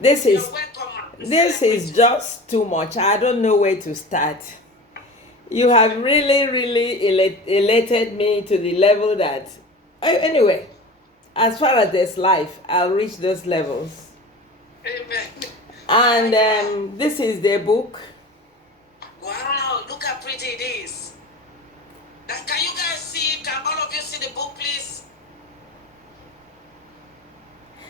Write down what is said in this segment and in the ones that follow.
This You're is welcome. this is just too much. I don't know where to start. You have really, really elated me to the level that, anyway, as far as there's life, I'll reach those levels. Amen. And Wow. this is the book. Wow, look how pretty it is. Now, can you guys see? Can all of you see the book, please?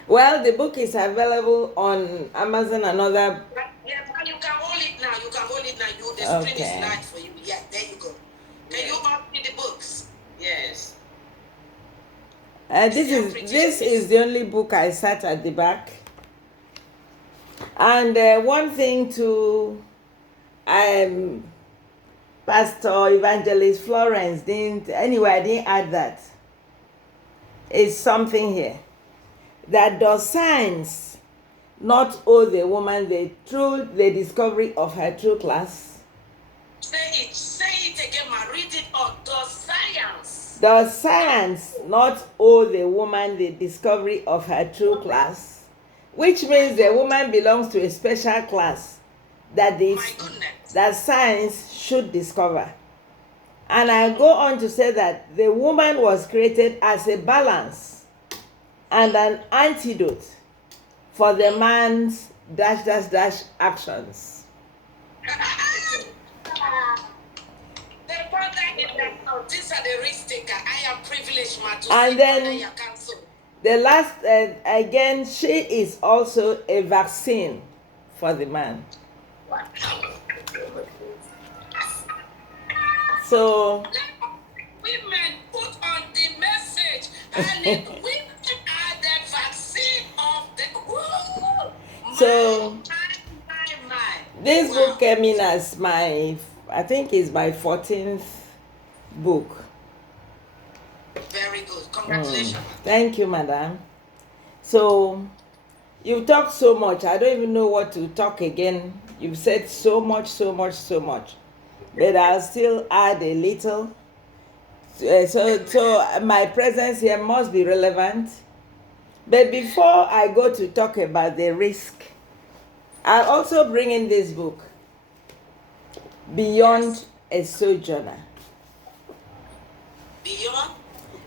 Well, the book is available on Amazon and other. Yeah, you can hold it now. You can hold it now. The screen is Okay. light for you. Yeah, there you go. Can you all see the books? Yes. This is the only book I sat at the back. And one thing to Pastor Evangelist Florence didn't, anyway, I didn't add that. It's something here that does science not owe the woman the discovery of her true class. Say it again, ma. Read it on. Does science? Does science not owe the woman the discovery of her true class? Which means the woman belongs to a special class that that science should discover. And I go on to say that the woman was created as a balance and an antidote for the man's actions. These are the risk taker. I am privileged, ma, to and see then your counsel. The last, again, she is also a vaccine for the man. So women put on the message, and women are the vaccine of the. So this wow. book came in as I think it's my 14th book. Very good. Congratulations. Thank you, madam. So you've talked so much. I don't even know what to talk again. You've said so much. But I'll still add a little. So my presence here must be relevant. But before I go to talk about the risk, I'll also bring in this book, Beyond a Sojourner.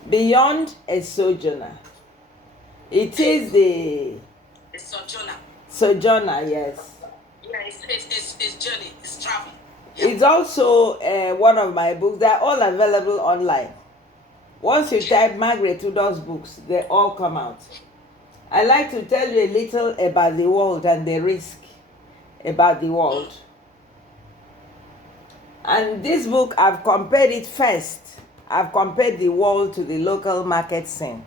Beyond a Sojourner. It is the sojourner. Sojourner, yes. Yeah, it's journey, it's travel. Yeah. It's also one of my books. They're all available online. Once you type Margaret Tudor's books, they all come out. I like to tell you a little about the world and the risk about the world. And this book, I've compared it first. I've compared the world to the local market scene.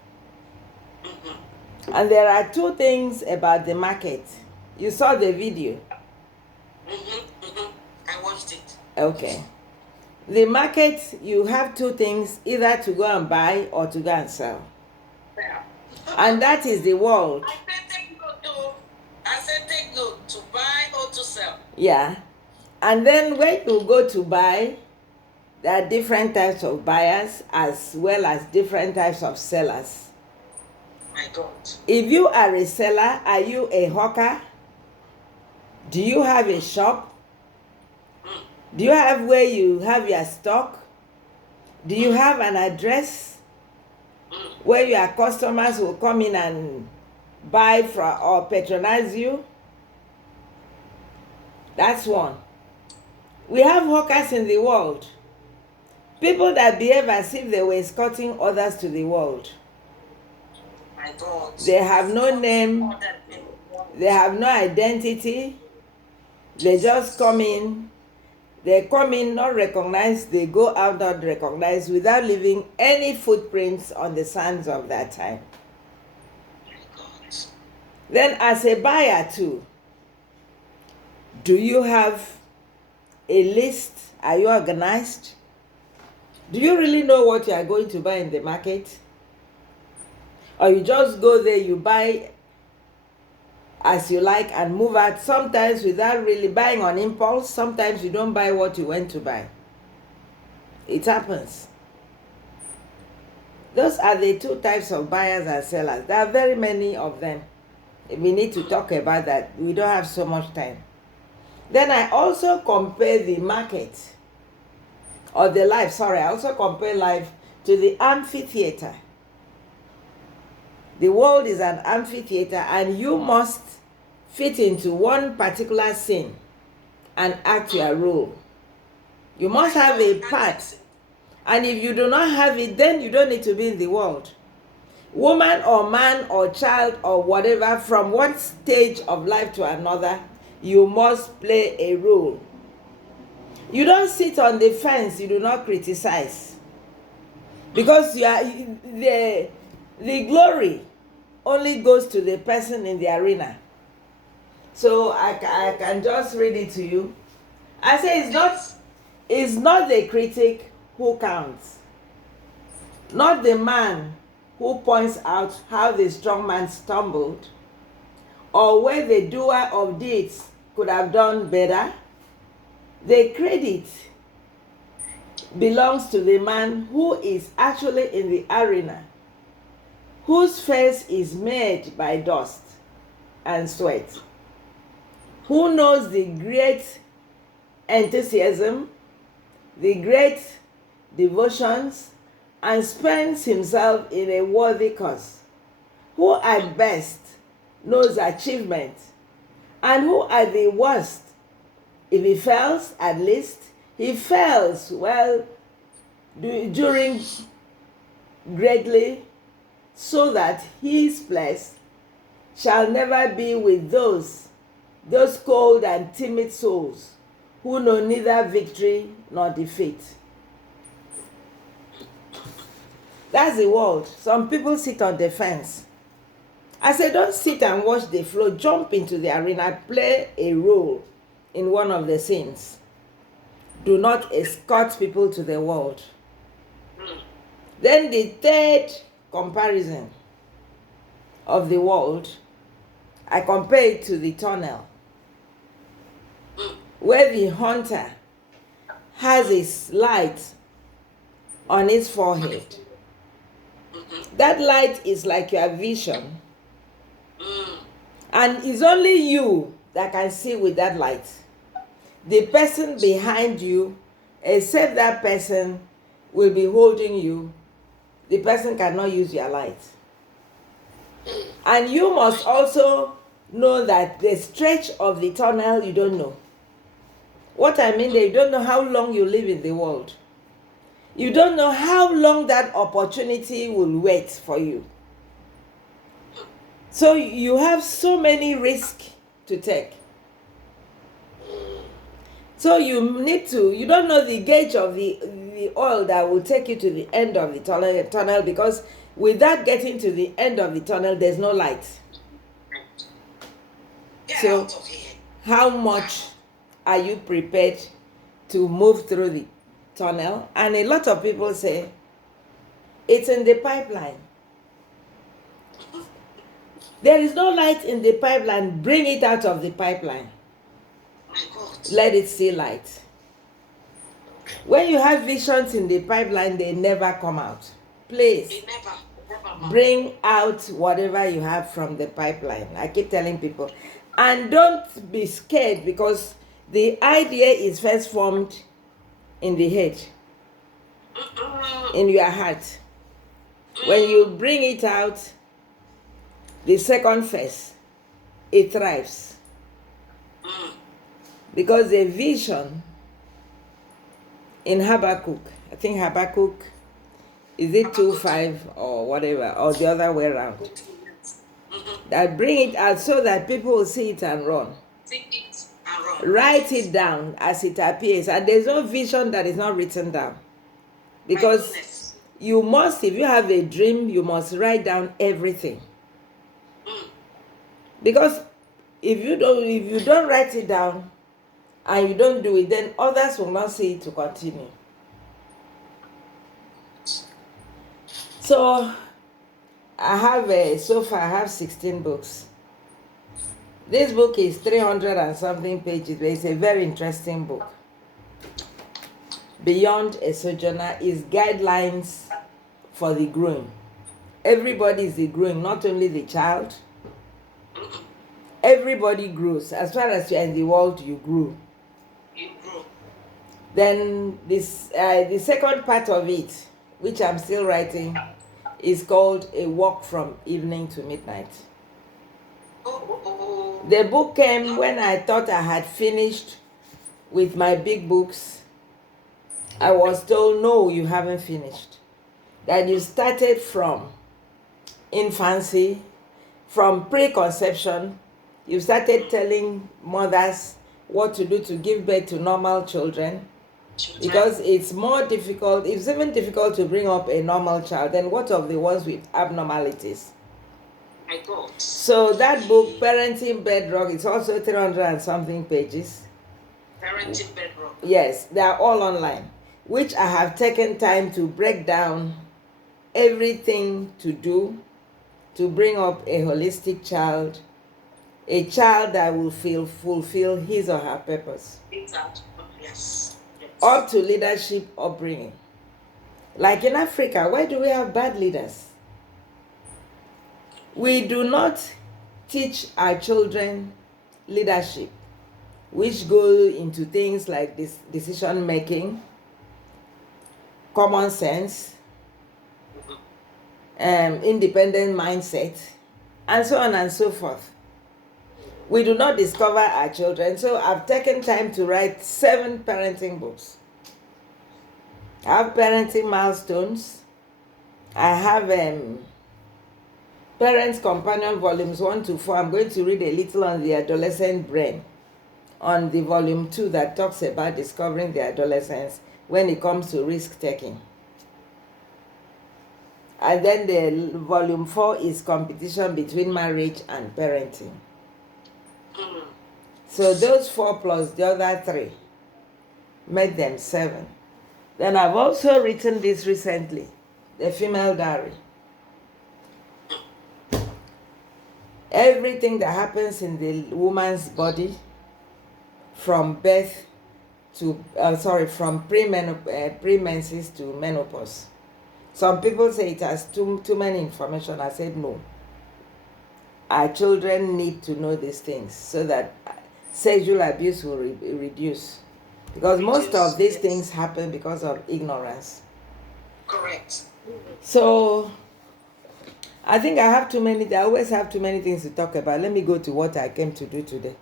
And there are two things about the market. You saw the video. I watched it. Okay. The market, you have two things, either to go and buy or to go and sell. Yeah. And that is the world. I said take note to buy or to sell. Yeah. And then when you go to buy, there are different types of buyers as well as different types of sellers. My God. If you are a seller, are you a hawker? Do you have a shop? Do you have where you have your stock? Do you have an address where your customers will come in and buy from or patronize you? That's one. We have hawkers in the world. People that behave as if they were escorting others to the world. My God. They have no name. They have no identity. They just come in. They come in not recognized. They go out not recognized without leaving any footprints on the sands of that time. Then as a buyer too, do you have a list? Are you organized? Do you really know what you are going to buy in the market? Or you just go there, you buy as you like and move out, sometimes without really buying on impulse. Sometimes you don't buy what you went to buy. It happens. Those are the two types of buyers and sellers. There are very many of them. We need to talk about that. We don't have so much time. Then I also compare the market or the life. Sorry, I also compare life to the amphitheater. The world is an amphitheater, and you must fit into one particular scene and act your role. You must have a part. And if you do not have it, then you don't need to be in the world. Woman or man or child or whatever, from one stage of life to another, you must play a role. You don't sit on the fence, you do not criticize. Because you are, the glory only goes to the person in the arena. So I can just read it to you. I say it's not the critic who counts, not the man who points out how the strong man stumbled or where the doer of deeds could have done better. The credit belongs to the man who is actually in the arena, whose face is made by dust and sweat, who knows the great enthusiasm, the great devotions, and spends himself in a worthy cause, who at best knows achievement, and who at the worst, if he fails, at least he fails well during greatly, so that his place shall never be with those cold and timid souls who know neither victory nor defeat. That's the world. Some people sit on the fence. I say, don't sit and watch the flow. Jump into the arena, play a role in one of the scenes. Do not escort people to the world. Then the third comparison of the world, I compare it to the tunnel, where the hunter has his light on his forehead. That light is like your vision, and it's only you that can see with that light. The person behind you, except that person will be holding you, the person cannot use your light. And you must also know that the stretch of the tunnel, you don't know. What I mean, you don't know how long you live in the world. You don't know how long that opportunity will wait for you. So you have so many risks to take. So you don't know the gauge of the oil that will take you to the end of the tunnel, because without getting to the end of the tunnel, there's no light. So how much are you prepared to move through the tunnel? And a lot of people say, it's in the pipeline. There is no light in the pipeline. Bring it out of the pipeline. Let it see light. When you have visions in the pipeline, they never come out. Please bring out whatever you have from the pipeline. I keep telling people. And don't be scared, because the idea is first formed in the head, in your heart. When you bring it out, the second phase, it thrives. Because the vision in Habakkuk, I think Habakkuk, is it 2:5 or whatever, or the other way around? That bring it out so that people will see it and run. Write it down as it appears. And there's no vision that is not written down. Because you must, if you have a dream, you must write down everything. Because if you don't write it down and you don't do it, then others will not see it to continue. So I have so far I have 16 books. This book is 300 and something pages, but it's a very interesting book. Beyond a Sojourner is guidelines for the groom. Everybody is the groom, not only the child. Everybody grows. As far as you're in the world, you grew. You grow. Then the second part of it, which I'm still writing, is called A Walk from Evening to Midnight. The book came when I thought I had finished with my big books. I was told, no, you haven't finished. That you started from infancy, from pre-conception. You started telling mothers what to do to give birth to normal children. Because it's more difficult, it's even difficult to bring up a normal child. Then what of the ones with abnormalities? My God. So that book, Parenting Bedrock, it's also 300 and something pages. Parenting Bedrock. Yes, they are all online, which I have taken time to break down everything to do to bring up a holistic child, a child that will fulfill his or her purpose. Yes. Up to leadership upbringing. Like in Africa, why do we have bad leaders? We do not teach our children leadership, which go into things like this decision making, common sense, independent mindset, and so on and so forth. We do not discover our children. So I've taken time to write 7 parenting books. I have parenting milestones. I have Parents Companion volumes 1 to 4. I'm going to read a little on the adolescent brain on the volume 2 that talks about discovering the adolescence when it comes to risk taking. And then the volume 4 is competition between marriage and parenting. So those 4 plus the other 3 made them 7. Then I've also written this recently, The Female Diary. Everything that happens in the woman's body from birth to, from premenses to menopause. Some people say it has too many information. I said no. Our children need to know these things so that sexual abuse will reduce. Because most of these things happen because of ignorance. Correct. So I think I always have too many things to talk about. Let me go to what I came to do today.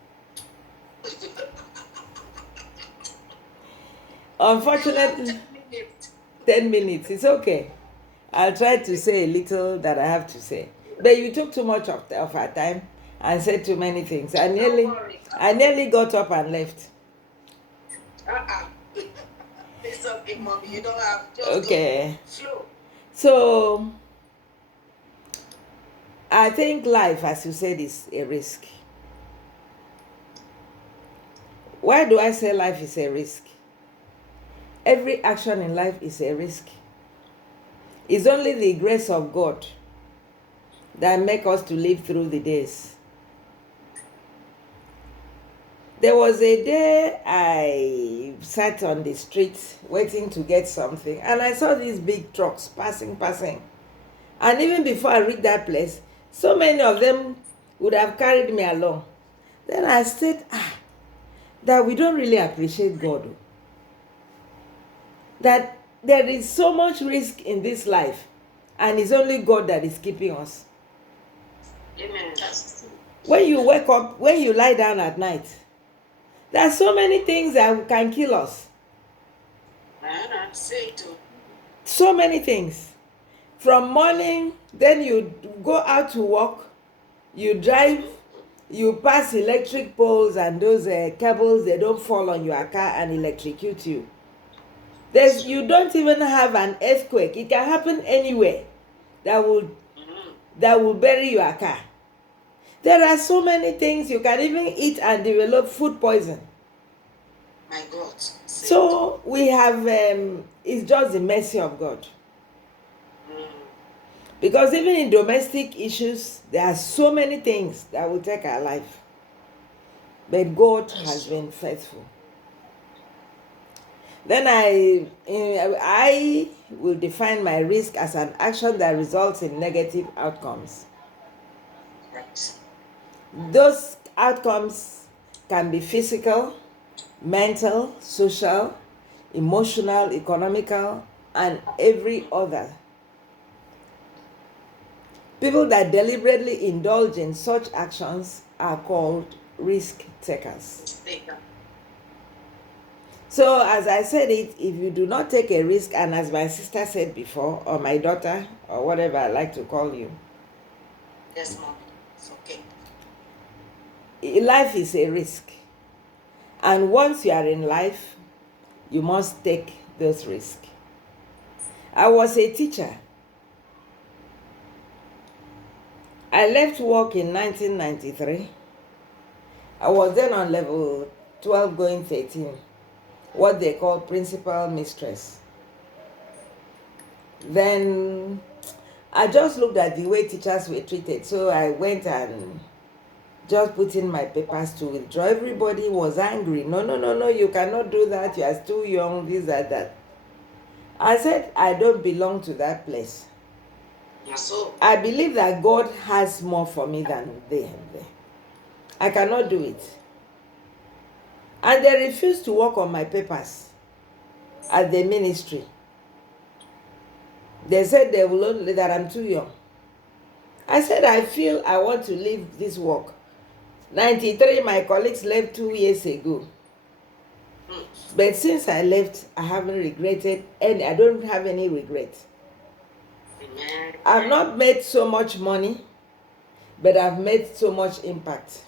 Unfortunately, 10 minutes. It's okay. I'll try to say a little that I have to say. But you took too much of our time and said too many things. I nearly got up and left. It's okay, Mommy. You don't have to. Okay. Slow. So I think life, as you said, is a risk. Why do I say life is a risk? Every action in life is a risk. It's only the grace of God that makes us to live through the days. There was a day I sat on the street waiting to get something, and I saw these big trucks passing. And even before I reached that place, so many of them would have carried me along. Then I said, that we don't really appreciate God. That there is so much risk in this life, and it's only God that is keeping us. Amen. When you wake up, when you lie down at night, there are so many things that can kill us. Say it. So many things. From morning, then you go out to work, you drive, you pass electric poles and those cables, they don't fall on your car and electrocute you. You don't even have an earthquake. It can happen anywhere that will bury your car. There are so many things you can even eat and develop food poison. My God. So we have, it's just the mercy of God. Because even in domestic issues, there are so many things that will take our life. But God has been faithful. Then I will define my risk as an action that results in negative outcomes. Right. Those outcomes can be physical, mental, social, emotional, economical, and every other. People that deliberately indulge in such actions are called risk takers. So, as I said it, if you do not take a risk, and as my sister said before, or my daughter, or whatever I like to call you, Yes, mom. It's okay. life is a risk. And once you are in life, you must take those risks. I was a teacher. I left work in 1993. I was then on level 12 going 13, what they call principal mistress. Then I just looked at the way teachers were treated, so I went and just put in my papers to withdraw. Everybody was angry. No, you cannot do that. You are still young, this, that. I said, I don't belong to that place. So, I believe that God has more for me than they have there. I cannot do it. And they refused to work on my papers at the ministry. They said they will only that I'm too young. I said, I feel I want to leave this work. 93, my colleagues left 2 years ago. But since I left, I haven't regretted any. I don't have any regret. amen. I've not made so much money, but I've made so much impact.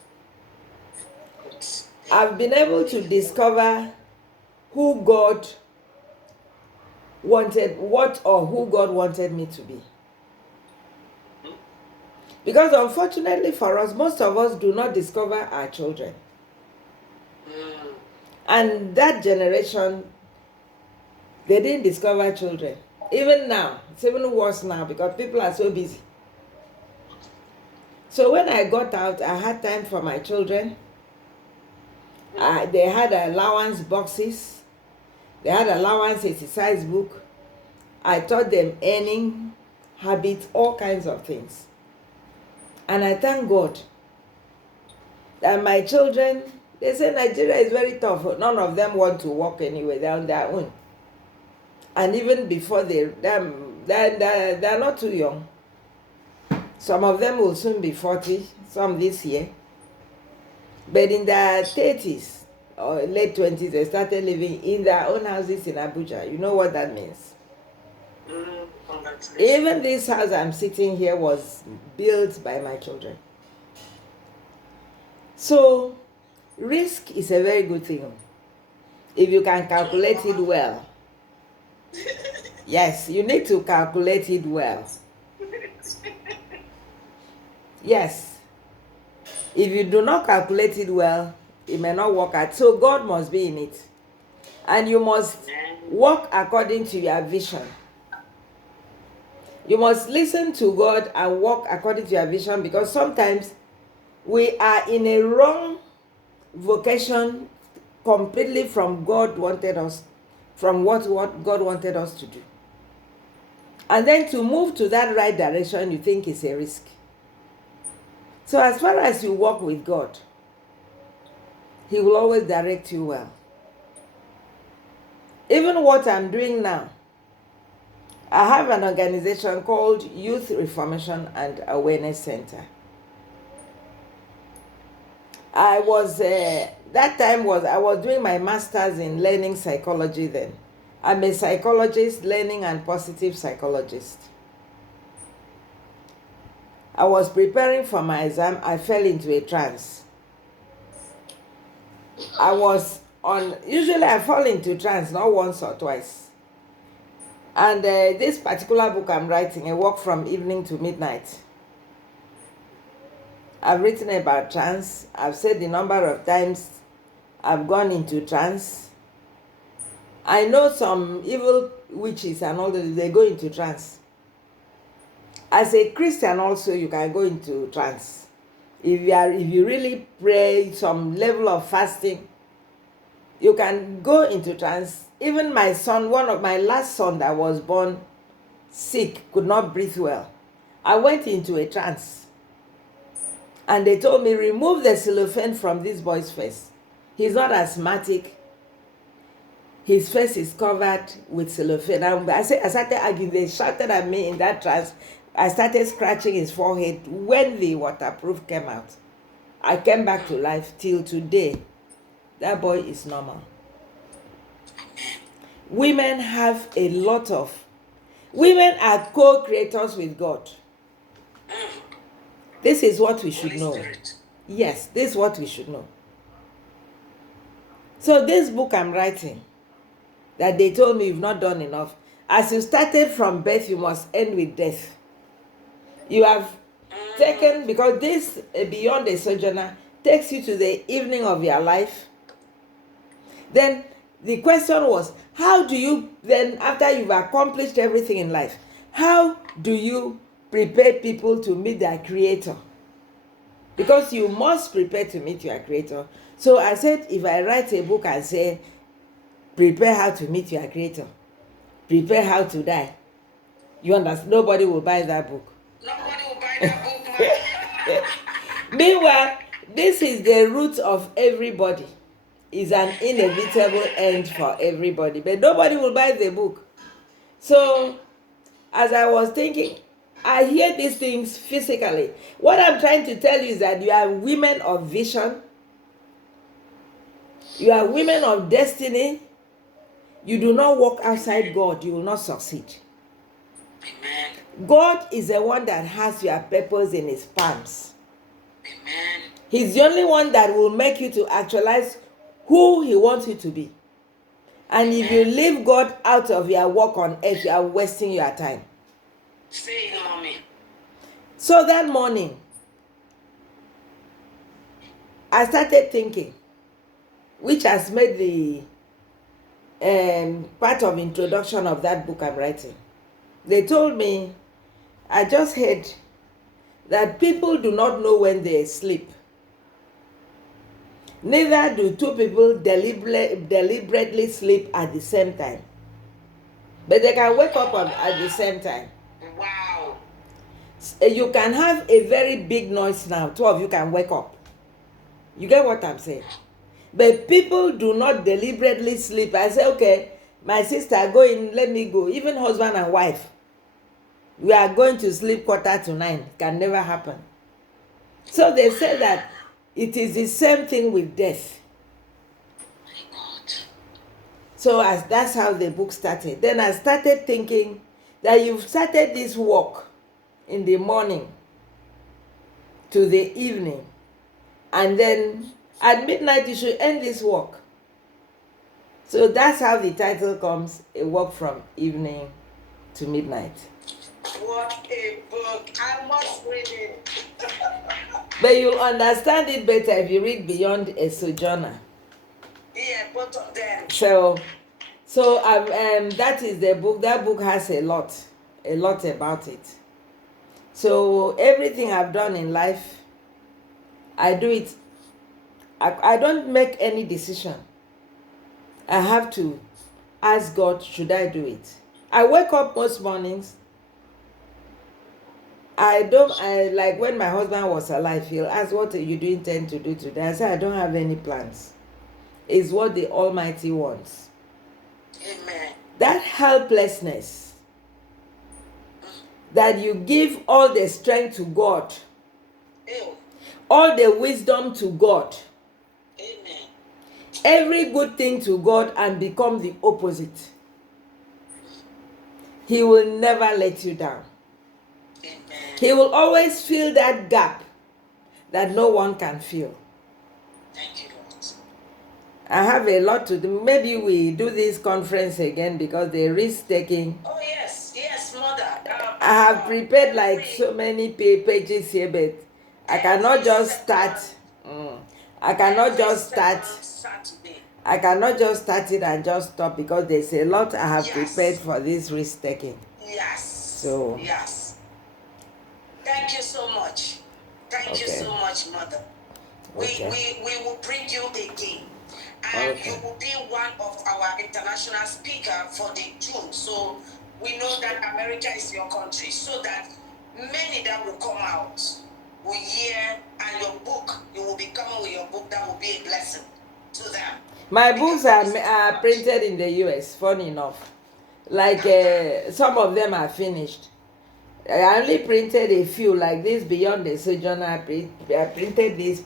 I've been able to discover who God wanted, who God wanted me to be. Because unfortunately for us, most of us do not discover our children. And that generation, they didn't discover children. Even now, it's even worse now because people are so busy. So when I got out, I had time for my children. They had allowance boxes. They had allowance exercise book. I taught them earning habits, all kinds of things. And I thank God that my children, they say Nigeria is very tough. None of them want to work anyway. They're on their own. And even before they're not too young. Some of them will soon be 40, some this year. But in their 30s or late 20s, they started living in their own houses in Abuja. You know what that means? Even this house I'm sitting here was built by my children. So, risk is a very good thing if you can calculate it well. Yes, you need to calculate it well. Yes. If you do not calculate it well, it may not work out. So God must be in it. And you must walk according to your vision. You must listen to God and walk according to your vision, because sometimes we are in a wrong vocation completely from God wanted us, from what God wanted us to do. And then to move to that right direction, you think is a risk. So as far as you walk with God, He will always direct you well. Even what I'm doing now, I have an organization called Youth Reformation and Awareness Center. I was doing my master's in learning psychology then. I'm a psychologist, learning and positive psychologist. I was preparing for my exam. I fell into a trance. Usually I fall into trance not once or twice. And this particular book I'm writing, A Walk from Evening to Midnight. I've written about trance. I've said the number of times I've gone into trance. I know some evil witches and all that, they go into trance. As a Christian also, you can go into trance. If you really pray, some level of fasting, you can go into trance. Even my son, one of my last son that was born sick, could not breathe well. I went into a trance. And they told me, remove the cellophane from this boy's face. He's not asthmatic. His face is covered with cellophane. And I started arguing. They shouted at me in that trance. I started scratching his forehead when the waterproof came out. I came back to life. Till today, that boy is normal. Women have a lot of... Women are co-creators with God. This is what we should Holy know. Spirit. Yes, this is what we should know. So this book I'm writing, that they told me you've not done enough. As you started from birth, you must end with death. You have taken, because this Beyond a Sojourner takes you to the evening of your life. Then the question was, how do you then, after you've accomplished everything in life, how do you prepare people to meet their Creator? Because you must prepare to meet your Creator. So I said, if I write a book and say, prepare how to meet your Creator, prepare how to die, you understand? Nobody will buy that book. Nobody will buy that book, man. Meanwhile, this is the root of everybody. It's an inevitable end for everybody. But nobody will buy the book. So, as I was thinking, I hear these things physically. What I'm trying to tell you is that you are women of vision. You are women of destiny. You do not walk outside God, you will not succeed. Amen. God is the one that has your purpose in his palms. Amen. He's the only one that will make you to actualize who he wants you to be. And if you leave God out of your work on earth, you are wasting your time. Say it, mommy. So that morning, I started thinking, which has made the part of introduction of that book I'm writing. They told me, I just heard that people do not know when they sleep. Neither do two people deliberately sleep at the same time. But they can wake up at the same time. Wow. You can have a very big noise now. Two of you can wake up. You get what I'm saying? But people do not deliberately sleep. I say, okay, my sister, go in, let me go. Even husband and wife, we are going to sleep 8:45. Can never happen. So they say that it is the same thing with death. My God. So that's how the book started. Then I started thinking that you've started this walk in the morning to the evening. And then at midnight you should end this walk. So that's how the title comes, A Walk from Evening to Midnight. What a book. I must read it. But you'll understand it better if you read Beyond a Sojourner. Yeah, both of them. So that is the book. That book has a lot about it. So everything I've done in life, I do it. I don't make any decision. I have to ask God, should I do it? I wake up most mornings. I like when my husband was alive, he'll ask, what do you intend to do today? I said, I don't have any plans. It's what the Almighty wants. Amen. That helplessness, that you give all the strength to God, Ew. all the wisdom to God, Amen. every good thing to God, and become the opposite. He will never let you down. Amen. He will always fill that gap that no one can fill. Thank you, Lord. I have a lot to do. Maybe we do this conference again because the risk taking. Oh, yes, mother. I have prepared like so many pages here, but I cannot just start. I cannot just start. Saturday. I cannot just start it and just stop because there's a lot I have prepared for this risk taking. Yes. So. Yes. Thank you so much. Thank you so much, mother. We will bring you again. And you will be one of our international speaker for the June. So we know that America is your country. So that many that will come out. will hear, and your book, you will be coming with your book that will be a blessing to them. My books are printed in the US, funny enough. Like some of them are finished. I only printed a few, like this Beyond the Sojourner. I printed this,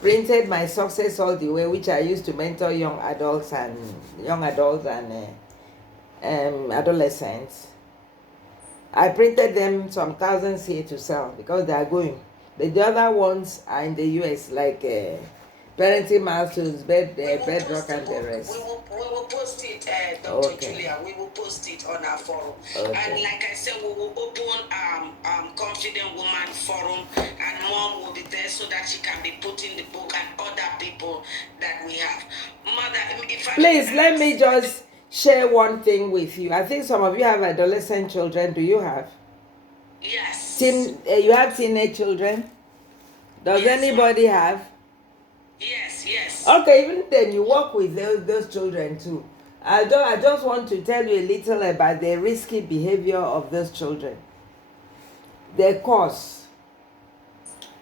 printed My Success All the Way, which I used to mentor young adults and adolescents. I printed them some thousands here to sell because they are going. But the other ones are in the US, like Parenting Milestones, Bedrock, and the rest. We will post it, Dr. Julia. We will post it on our forum. And like I said, we will open Confident Woman Forum, and Mom will be there so that she can be putting the book and other people that we have. Mother, please let me just share one thing with you. I think some of you have adolescent children. Do you have? Yes. You have teenage children? Does anybody have? Yes. Okay, even then you work with those children too. I just want to tell you a little about the risky behavior of those children. They cause